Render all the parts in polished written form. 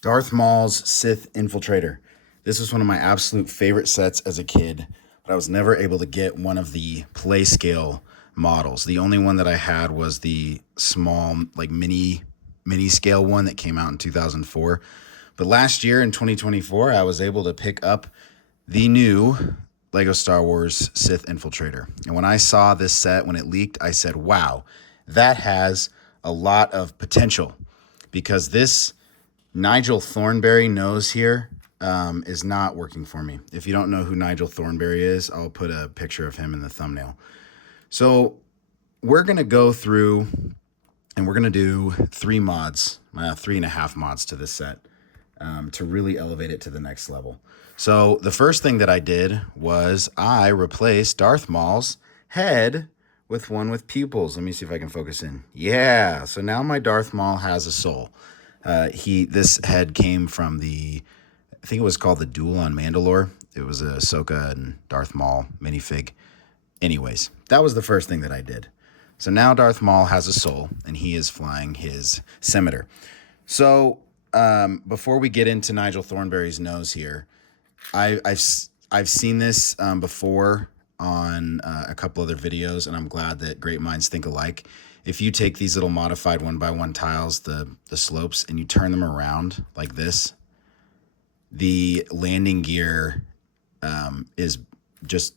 Darth Maul'S Sith Infiltrator. This was one of my absolute favorite sets as a kid, but I was never able to get one of the play scale models. The only one that I had was the small, like mini scale one that came out in 2004. But last year in 2024, I was able to pick up the new Lego Star Wars Sith Infiltrator. And when I saw this set, when it leaked, I said, wow, that has a lot of potential, because this Nigel Thornberry nose here is not working for me. If you don't know who Nigel Thornberry is, I'll put a picture of him in the thumbnail. So we're going to go through and we're going to do 3.5 mods to this set to really elevate it to the next level. So the first thing that I did was I replaced Darth Maul's head with one with pupils. Let me see if I can focus in. Yeah, so now my Darth Maul has a soul. This head came from I think it was called the Duel on Mandalore. It was a Ahsoka and Darth Maul minifig. Anyways, that was the first thing that I did. So now Darth Maul has a soul, and he is flying his scimitar. So before we get into Nigel Thornberry's nose here, I've seen this before on a couple other videos, and I'm glad that great minds think alike. If you take these little modified 1x1 tiles, the slopes, and you turn them around like this, the landing gear is just,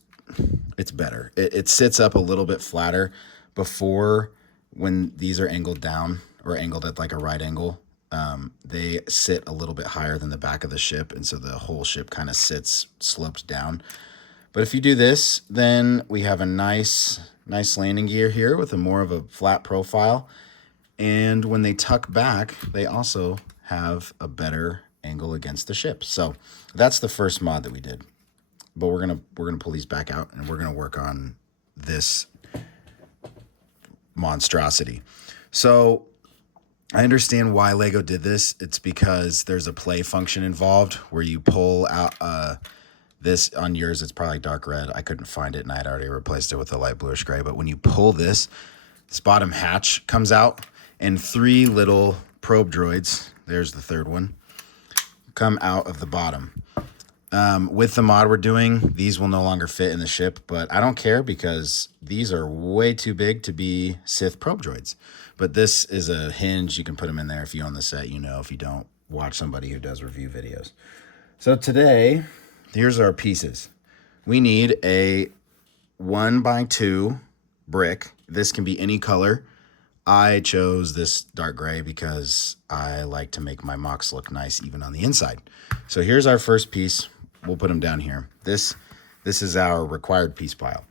it's better. It sits up a little bit flatter before. When these are angled down or angled at like a right angle, they sit a little bit higher than the back of the ship, and so the whole ship kind of slopes down. But if you do this, then we have a nice landing gear here with more of a flat profile. And when they tuck back, they also have a better angle against the ship. So that's the first mod that we did. But we're gonna pull these back out, and we're gonna work on this monstrosity. So I understand why Lego did this. It's because there's a play function involved where you pull out this. On yours, it's probably dark red. I couldn't find it, and I had already replaced it with a light bluish gray. But when you pull this bottom hatch comes out, and 3 little probe droids, there's the third one, come out of the bottom. With the mod we're doing, these will no longer fit in the ship, but I don't care because these are way too big to be Sith probe droids. But this is a hinge. You can put them in there if you own the set. If you don't, watch somebody who does review videos. So today, here's our pieces. We need a 1x2 brick. This can be any color. I chose this dark gray because I like to make my mocks look nice even on the inside. So here's our first piece. We'll put them down here. This is our required piece pile.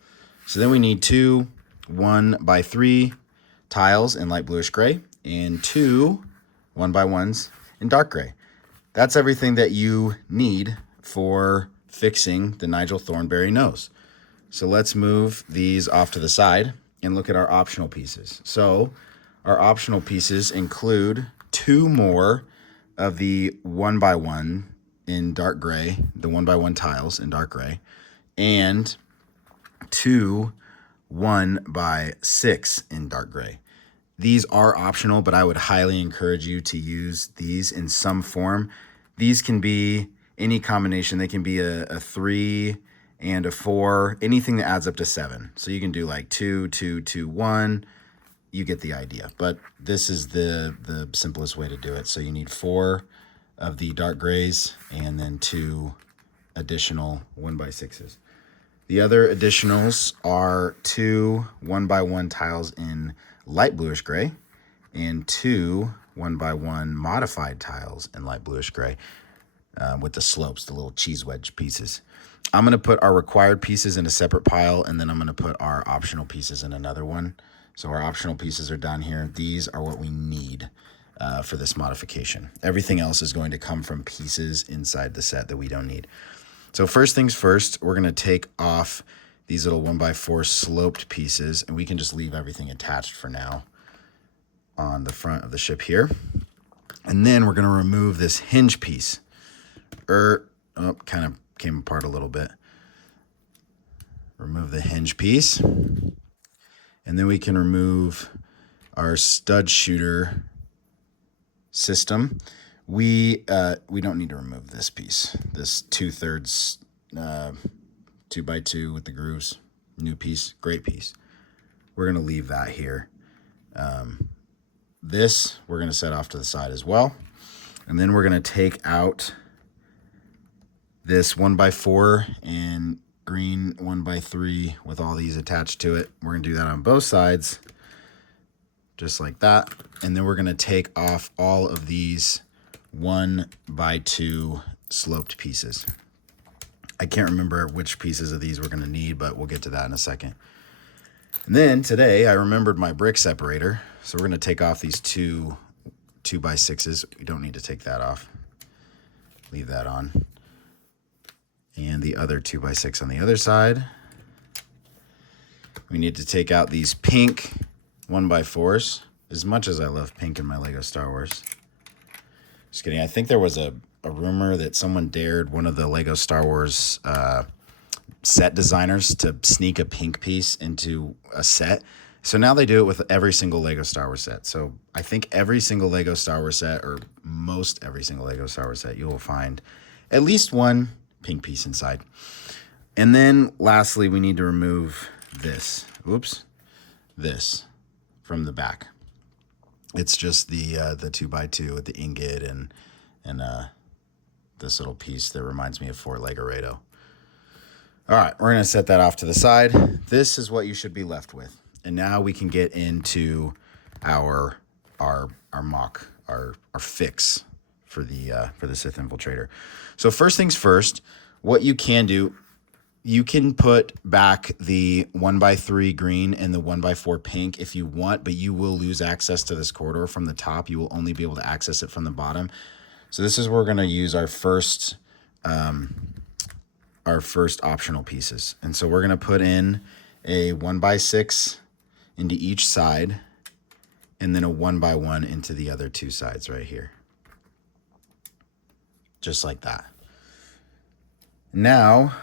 So then we need 2 1x3 tiles in light bluish gray and 2 1x1s in dark gray. That's everything that you need for fixing the Nigel Thornberry nose. So let's move these off to the side and look at our optional pieces. So our optional pieces include 2 more of the 1x1 in dark gray, the 1x1 tiles in dark gray, and 2 1x6 in dark gray. These are optional, but I would highly encourage you to use these in some form. These can be any combination. They can be a 3 and a 4, anything that adds up to 7. So you can do like 2, 2, 2, 1. You get the idea. But this is the simplest way to do it. So you need 4 of the dark grays and then 2 additional 1x6s. The other additionals are 2 1x1 tiles in light bluish gray and 2 1x1 modified tiles in light bluish gray with the slopes, the little cheese wedge pieces. I'm going to put our required pieces in a separate pile, and then I'm going to put our optional pieces in another one. So our optional pieces are down here. These are what we need for this modification. Everything else is going to come from pieces inside the set that we don't need. So first things first, we're going to take off these little 1x4 sloped pieces, and we can just leave everything attached for now on the front of the ship here. And then we're going to remove this hinge piece. Kind of came apart a little bit. Remove the hinge piece. And then we can remove our stud shooter system, We don't need to remove this piece, this 2/3 2x2 with the grooves. New piece, great piece. We're going to leave that here. This we're going to set off to the side as well. And then we're going to take out this 1x4 and green 1x3 with all these attached to it. We're going to do that on both sides, just like that. And then we're going to take off all of these 1x2 sloped pieces. I can't remember which pieces of these we're going to need, but we'll get to that in a second. And then today I remembered my brick separator. So we're going to take off these 2x6s. We don't need to take that off. Leave that on. And the other 2x6 on the other side. We need to take out these pink 1x4s. As much as I love pink in my Lego Star Wars. Just kidding. I think there was a rumor that someone dared one of the Lego Star Wars set designers to sneak a pink piece into a set. So now they do it with every single Lego Star Wars set. So I think every single Lego Star Wars set, or most every single Lego Star Wars set, you will find at least one pink piece inside. And then lastly, we need to remove this. Oops. This from the back. It's just the 2x2 with the ingot and this little piece that reminds me of Fort Legorado. All right, we're going to set that off to the side. This is what you should be left with. And now we can get into our mock, our fix for the Sith Infiltrator. So first things first, what you can do, you can put back the 1x3 green and the 1x4 pink if you want, but you will lose access to this corridor from the top. You will only be able to access it from the bottom. So this is where we're going to use our first optional pieces. And so we're going to put in a 1x6 into each side, and then a 1x1 into the other two sides right here. Just like that. Now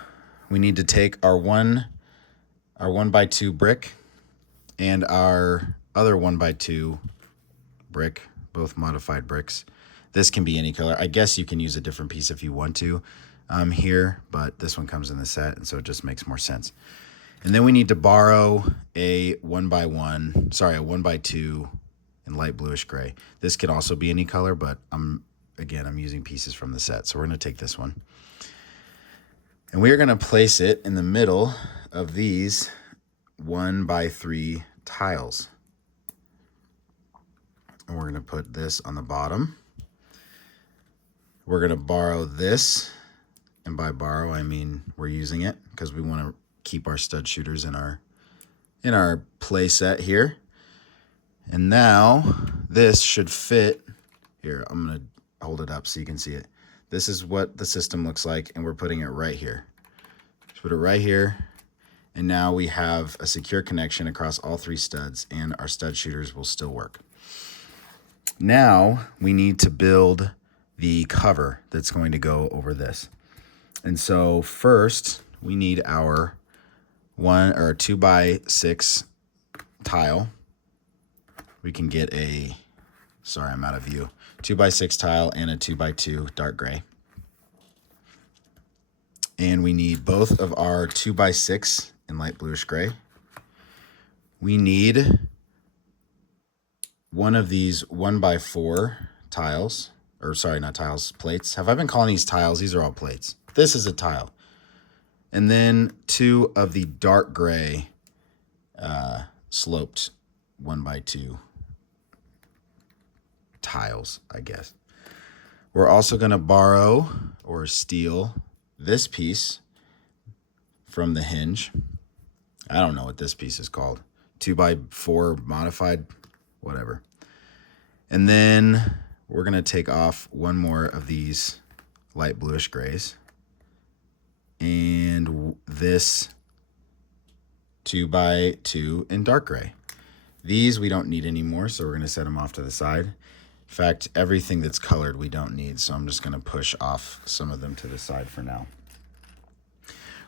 we need to take our 1x2 brick and our other 1x2 brick, both modified bricks. This can be any color. I guess you can use a different piece if you want to here, but this one comes in the set, and so it just makes more sense. And then we need to borrow a 1x2 in light bluish gray. This could also be any color, but I'm using pieces from the set. So we're going to take this one. And we are going to place it in the middle of these 1x3 tiles. And we're going to put this on the bottom. We're going to borrow this. And by borrow, I mean we're using it because we want to keep our stud shooters in our play set here. And now this should fit. Here, I'm going to hold it up so you can see it. This is what the system looks like, and we're putting it right here. Just put it right here, and now we have a secure connection across all three studs, and our stud shooters will still work. Now we need to build the cover that's going to go over this. And so first we need our 2x6 tile. We can get sorry, I'm out of view. 2x6 tile and a 2x2 dark gray. And we need both of our 2x6 in light bluish gray. We need one of these 1x4 tiles, or sorry, not tiles, plates. Have I been calling these tiles? These are all plates. This is a tile. And then two of the dark gray sloped 1x2 tiles, I guess. We're also going to borrow or steal this piece from the hinge. I don't know what this piece is called. 2x4 modified, whatever. And then we're going to take off one more of these light bluish grays. And this 2x2 in dark gray. These we don't need anymore, so we're going to set them off to the side. In fact, everything that's colored we don't need, so I'm just going to push off some of them to the side for now.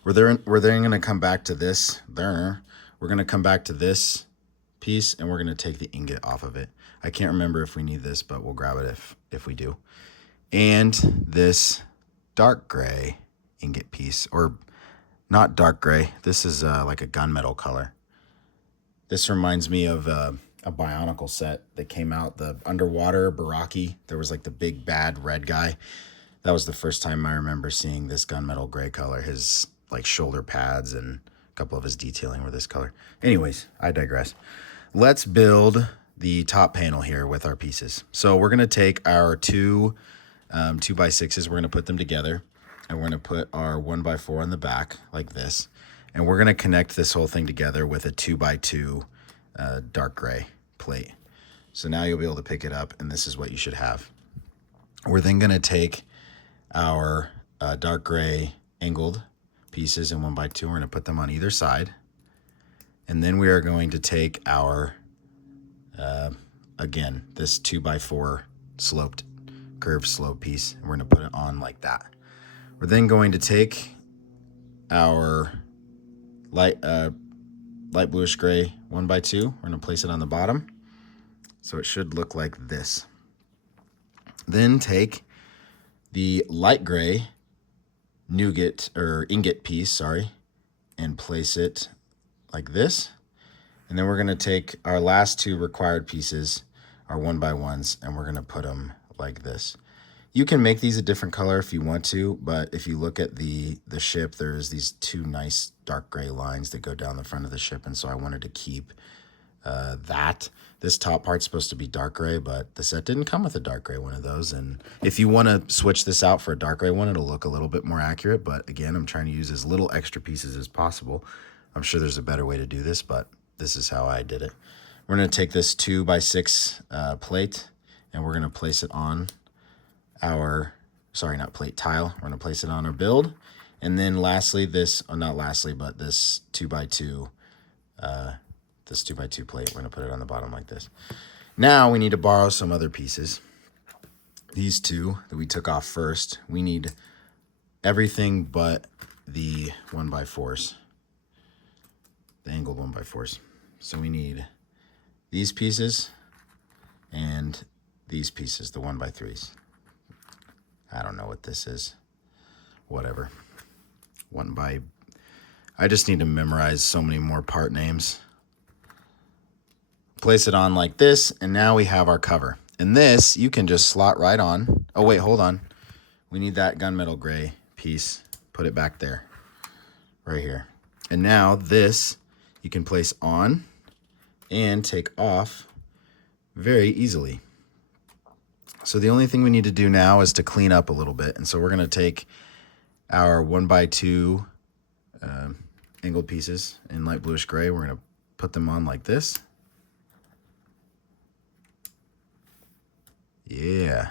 We're then going to come back to this. We're going to come back to this piece, and we're going to take the ingot off of it. I can't remember if we need this, but we'll grab it if we do. and this dark gray ingot piece, or not dark gray. This is like a gunmetal color. This reminds me of a Bionicle set that came out, the underwater Baraki. There was like the big bad red guy. That was the first time I remember seeing this gunmetal gray color. His like shoulder pads and a couple of his detailing were this color. Anyways, I digress. Let's build the top panel here with our pieces. So we're gonna take our two 2x6s, we're gonna put them together, and we're gonna put our 1x4 on the back like this, and we're gonna connect this whole thing together with a 2x2 dark gray plate. So now you'll be able to pick it up, and this is what you should have. We're then gonna take our dark gray angled pieces in 1x2, we're gonna put them on either side, and then we are going to take our again, this 2x4 sloped curved slope piece, and we're going to put it on like that. We're then going to take our light bluish gray 1x2, we're going to place it on the bottom, so it should look like this. Then take the light gray nougat or ingot piece, sorry, and place it like this. And then we're going to take our last two required pieces, our 1x1s, and we're going to put them like this. You can make these a different color if you want to, but if you look at the ship, there's these two nice dark gray lines that go down the front of the ship, and so I wanted to keep that. This top part's supposed to be dark gray, but the set didn't come with a dark gray one of those, and if you want to switch this out for a dark gray one, it'll look a little bit more accurate, but again, I'm trying to use as little extra pieces as possible. I'm sure there's a better way to do this, but this is how I did it. We're going to take this 2x6 plate, and we're going to place it on our, sorry, not plate, tile. We're going to place it on our build. And then lastly, this, not lastly, but this 2x2 plate, we're going to put it on the bottom like this. Now we need to borrow some other pieces. These two that we took off first, we need everything but the 1x4s, the angled 1x4s. So we need these pieces and these pieces, the 1x3s. I don't know what this is. Whatever. I just need to memorize so many more part names. Place it on like this, and now we have our cover. And this, you can just slot right on. Oh, wait, hold on. We need that gunmetal gray piece. Put it back there, right here. And now this, you can place on and take off very easily. So the only thing we need to do now is to clean up a little bit. And so we're going to take our 1x2 angled pieces in light bluish gray. We're going to put them on like this. Yeah.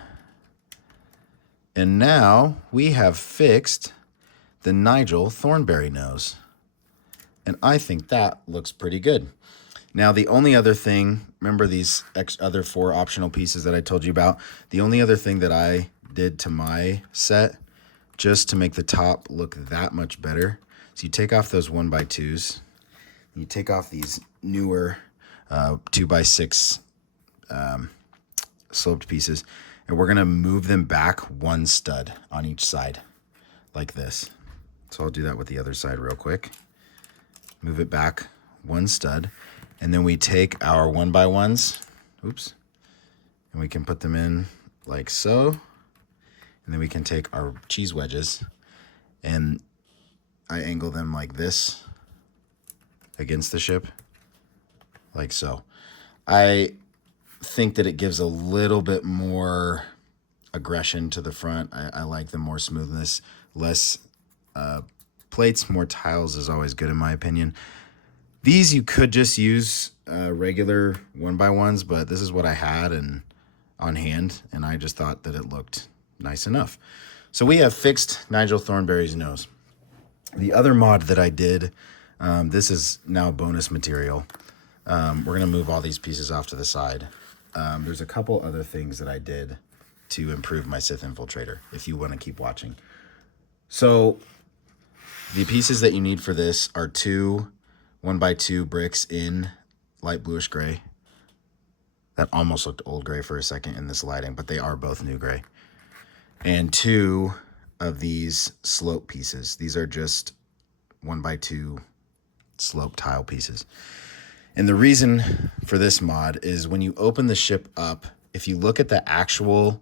And now we have fixed the Nigel Thornberry nose. And I think that looks pretty good. Now, the only other thing, remember these other 4 optional pieces that I told you about? The only other thing that I did to my set, just to make the top look that much better, so you take off those 1x2s, you take off these newer 2x6 sloped pieces, and we're going to move them back 1 stud on each side, like this. So I'll do that with the other side real quick. Move it back 1 stud. And then we take our 1x1s, oops, and we can put them in like so. And then we can take our cheese wedges, and I angle them like this against the ship, like so. I think that it gives a little bit more aggression to the front. I like the more smoothness, less plates, more tiles is always good in my opinion. These you could just use regular 1x1s, but this is what I had and on hand, and I just thought that it looked nice enough. So we have fixed Nigel Thornberry's nose. The other mod that I did, this is now bonus material. We're going to move all these pieces off to the side. There's a couple other things that I did to improve my Sith Infiltrator, if you want to keep watching. So the pieces that you need for this are 2 1x2 bricks in light bluish gray. That almost looked old gray for a second in this lighting, but they are both new gray. and 2 of these slope pieces. These are just 1x2 slope tile pieces. And the reason for this mod is when you open the ship up, if you look at the actual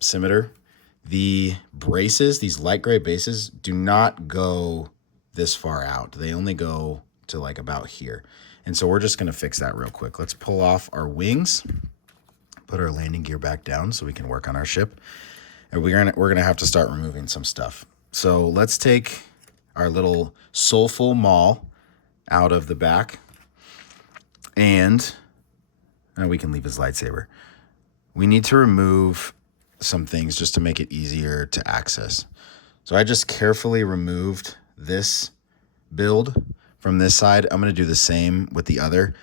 scimitar, the braces, these light gray bases, do not go this far out. They only go to like about here. And so we're just going to fix that real quick. Let's pull off our wings, put our landing gear back down so we can work on our ship. And we're gonna have to start removing some stuff. So let's take our little soulful Maul out of the back, and we can leave his lightsaber. We need to remove some things just to make it easier to access. So I just carefully removed this build from this side. I'm gonna do the same with the other.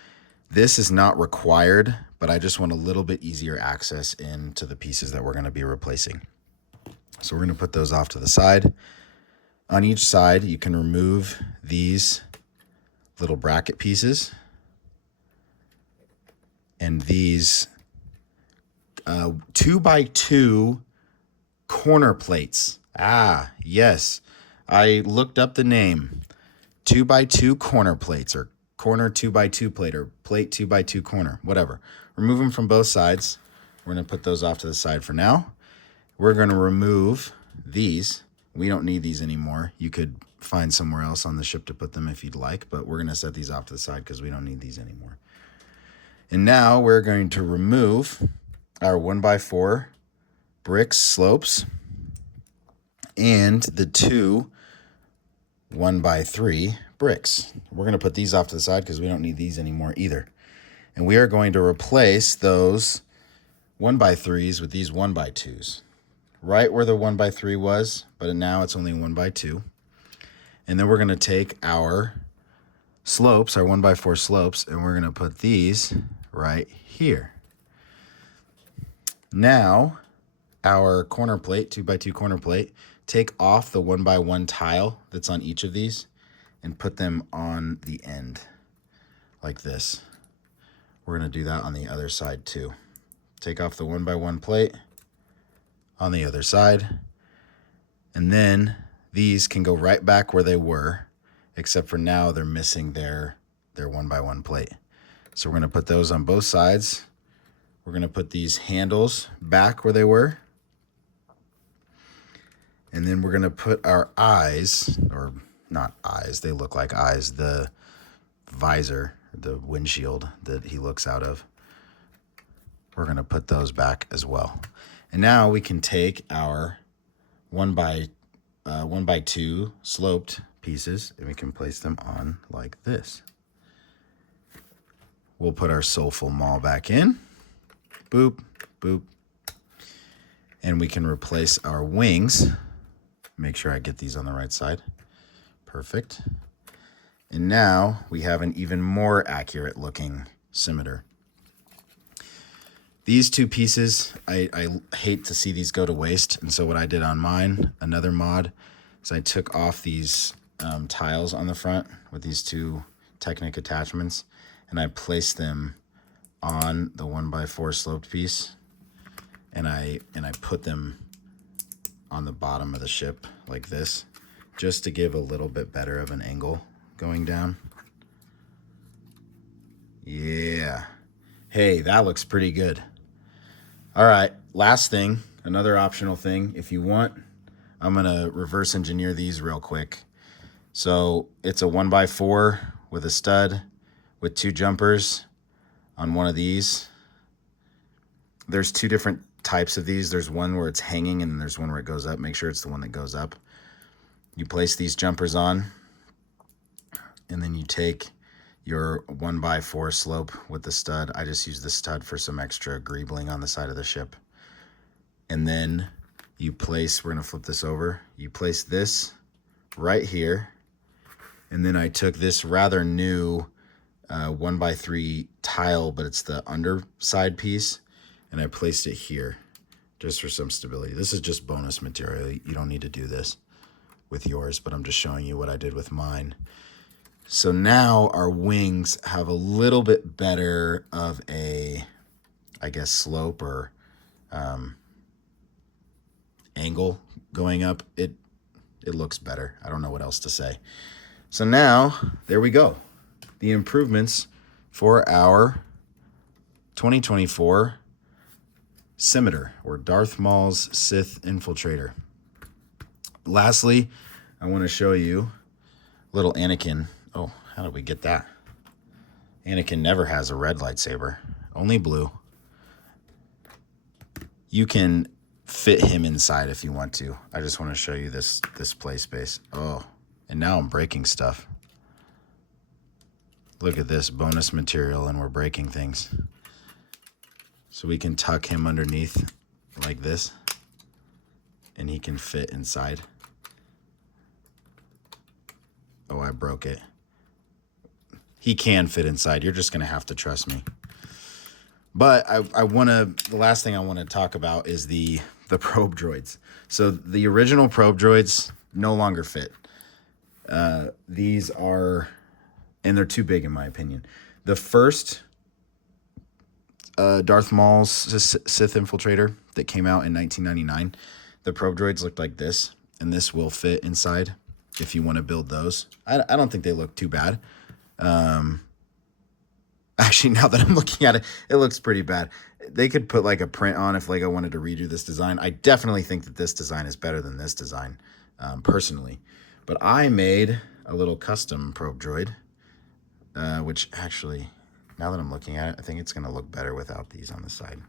This is not required, but I just want a little bit easier access into the pieces that we're gonna be replacing. So we're going to put those off to the side. On each side, you can remove these little bracket pieces and these 2x2 corner plates. Ah, yes. I looked up the name. 2x2 corner plates, or corner 2x2 plate, or plate 2x2 corner, whatever. Remove them from both sides. We're going to put those off to the side for now. We're going to remove these. We don't need these anymore. You could find somewhere else on the ship to put them if you'd like, but we're going to set these off to the side because we don't need these anymore. And now we're going to remove our 1x4 brick slopes and the 2 1x3 bricks. We're going to put these off to the side because we don't need these anymore either. And we are going to replace those 1x3s with these 1x2s. Right where the 1x3 was, but now it's only 1x2. And then we're going to take our slopes, our 1x4 slopes, and we're going to put these right here. Now, our corner plate, 2x2 corner plate, take off the 1x1 tile that's on each of these and put them on the end like this. We're going to do that on the other side too. Take off the 1x1 plate on the other side, and then these can go right back where they were, except for now they're missing their 1x1 plate. So we're going to put those on both sides. We're going to put these handles back where they were, and then we're going to put our eyes, or not eyes, they look like eyes, the visor, the windshield that he looks out of. We're going to put those back as well. And now we can take our 1x2 sloped pieces and we can place them on like this. We'll put our soulful Maul back in. Boop, boop. And we can replace our wings. Make sure I get these on the right side. Perfect. And now we have an even more accurate looking scimitar. These 2 pieces, I hate to see these go to waste. And so what I did on mine, another mod, is I took off these tiles on the front with these 2 Technic attachments, and I placed them on the 1x4 sloped piece, and I put them on the bottom of the ship like this, just to give a little bit better of an angle going down. Yeah. Hey, that looks pretty good. All right, last thing, another optional thing. If you want, I'm going to reverse engineer these real quick. So it's a 1x4 with a stud with 2 jumpers on one of these. There's 2 different types of these. There's one where it's hanging and there's one where it goes up. Make sure it's the one that goes up. You place these jumpers on, and then you take your 1x4 slope with the stud. I just use the stud for some extra greebling on the side of the ship. And then you place, we're going to flip this over. You place this right here. And then I took this rather new 1x3 tile, but it's the underside piece, and I placed it here just for some stability. This is just bonus material. You don't need to do this with yours, but I'm just showing you what I did with mine. So now our wings have a little bit better of a, I guess, slope or angle going up, it looks better. I don't know what else to say. So now, there we go. The improvements for our 2024 Scimitar, or Darth Maul'S Sith Infiltrator. Lastly, I want to show you little Anakin. Oh, how did we get that? Anakin never has a red lightsaber, only blue. You can fit him inside if you want to. I just want to show you this play space. Oh, and now I'm breaking stuff. Look at this bonus material, and we're breaking things. So we can tuck him underneath like this, and he can fit inside. Oh, I broke it. He can fit inside. You're just going to have to trust me. But the last thing I want to talk about is the probe droids. So the original probe droids no longer fit. These are, and they're too big in my opinion. The first Darth Maul'S Sith Infiltrator that came out in 1999, the probe droids looked like this, and this will fit inside if you want to build those. I don't think they look too bad. Actually, now that I'm looking at it, it looks pretty bad. They could put like a print on if Lego wanted to redo this design. I definitely think that this design is better than this design, personally. But I made a little custom probe droid, which actually, now that I'm looking at it, I think it's going to look better without these on the side.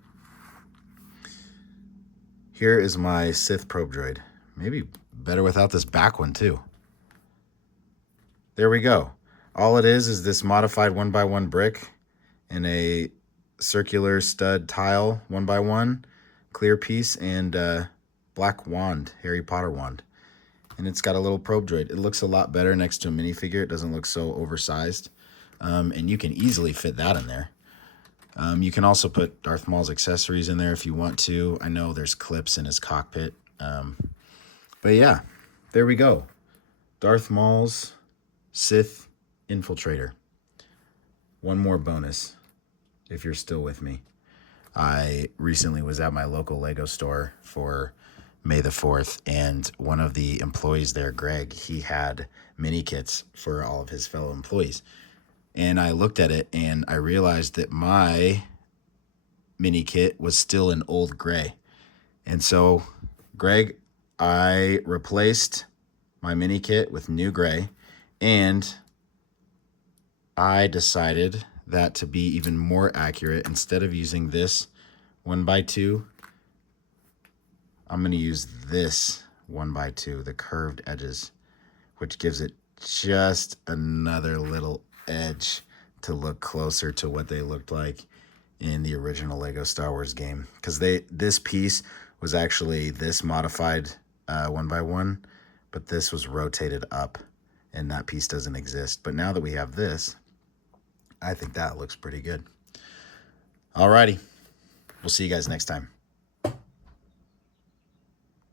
Here is my Sith probe droid. Maybe better without this back one too. There we go. All it is this modified 1x1 brick and a circular stud tile 1x1 clear piece and black wand, Harry Potter wand. And it's got a little probe droid. It looks a lot better next to a minifigure. It doesn't look so oversized. And you can easily fit that in there. You can also put Darth Maul's accessories in there if you want to. I know there's clips in his cockpit. But yeah, there we go. Darth Maul's Sith Infiltrator. One more bonus, if you're still with me. I recently was at my local Lego store for May the 4th, and one of the employees there, Greg, he had mini kits for all of his fellow employees. And I looked at it and I realized that my mini kit was still in old gray. And so, Greg, I replaced my mini kit with new gray, and I decided that to be even more accurate, instead of using this 1x2, I'm going to use this 1x2, the curved edges, which gives it just another little edge to look closer to what they looked like in the original Lego Star Wars game. Because this piece was actually this modified 1x1, but this was rotated up, and that piece doesn't exist. But now that we have this, I think that looks pretty good. Alrighty, we'll see you guys next time.